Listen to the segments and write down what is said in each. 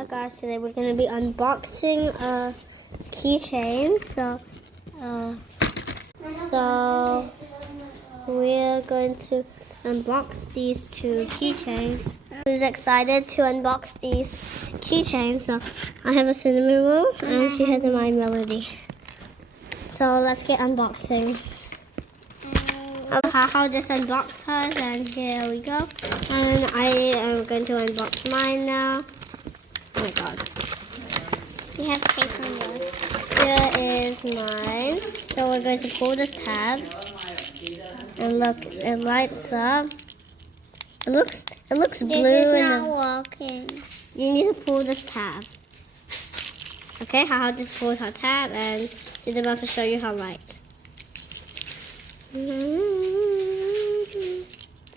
Hi guys, today we're going to be unboxing a keychain. So we're going to unbox these two keychains. Who's excited to unbox these keychains? So I have a cinnamon roll and she has a My Melody. So let's get unboxing. I'll just unbox hers, and here we go. And I am going to unbox mine now. Oh my god. We have tape on yours. Here is mine. So we're going to pull this tab. And look, it lights up. It looks blue. It's not working. You need to pull this tab. Okay, I'll just pull her tab and she's about to show you her lights.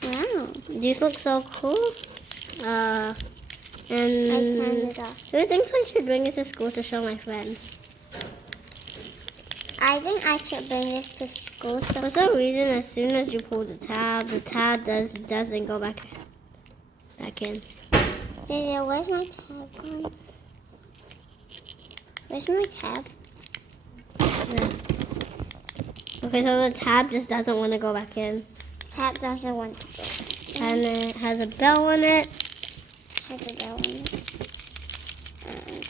Wow, these look so cool. And who thinks I should bring this to school to show my friends? I think I should bring this to school. For some reason, as soon as you pull the tab doesn't go back in. Dada, where's my tab gone? Where's my tab? Yeah. Okay, so the tab just doesn't want to go back in. Tab doesn't want to go. And it has a bell on it.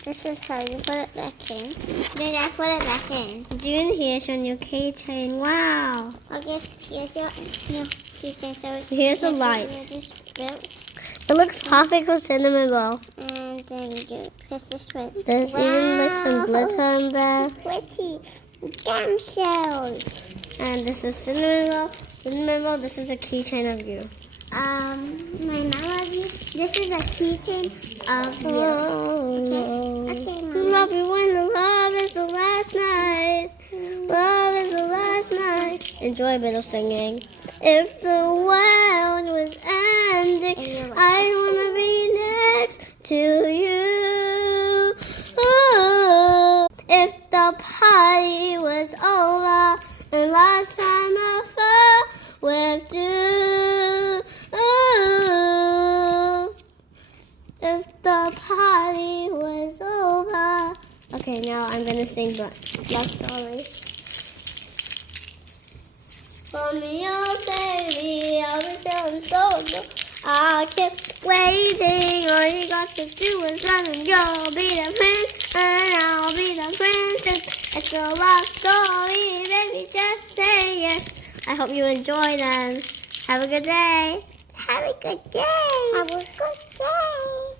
This is how you put it back in. Then I put it back in. June, here's your new keychain. Wow. I guess here's your new keychain. So here's the lights. It It looks perfect with cinnamon roll. And then you press this one. There's even like some glitter in there. Pretty jam shells. And this is cinnamon roll. Cinnamon roll, this is a keychain of you. My melody. This is a keychain of you. Okay, love you when the love is the last night. Love is the last night. Enjoy a bit of singing. If the world was ending, I'd want to be next to you. Ooh. If the party was over and last time I fell with you. Ooh. If the party was over. Okay, now I'm gonna sing Love Story. For me, oh baby, I was feeling so good. I kept waiting. All you got to do is run, and you'll be the prince, and I'll be the princess. It's a love story, baby. Just say yes. I hope you enjoy them. Have a good day. Have a good day. Have a good day.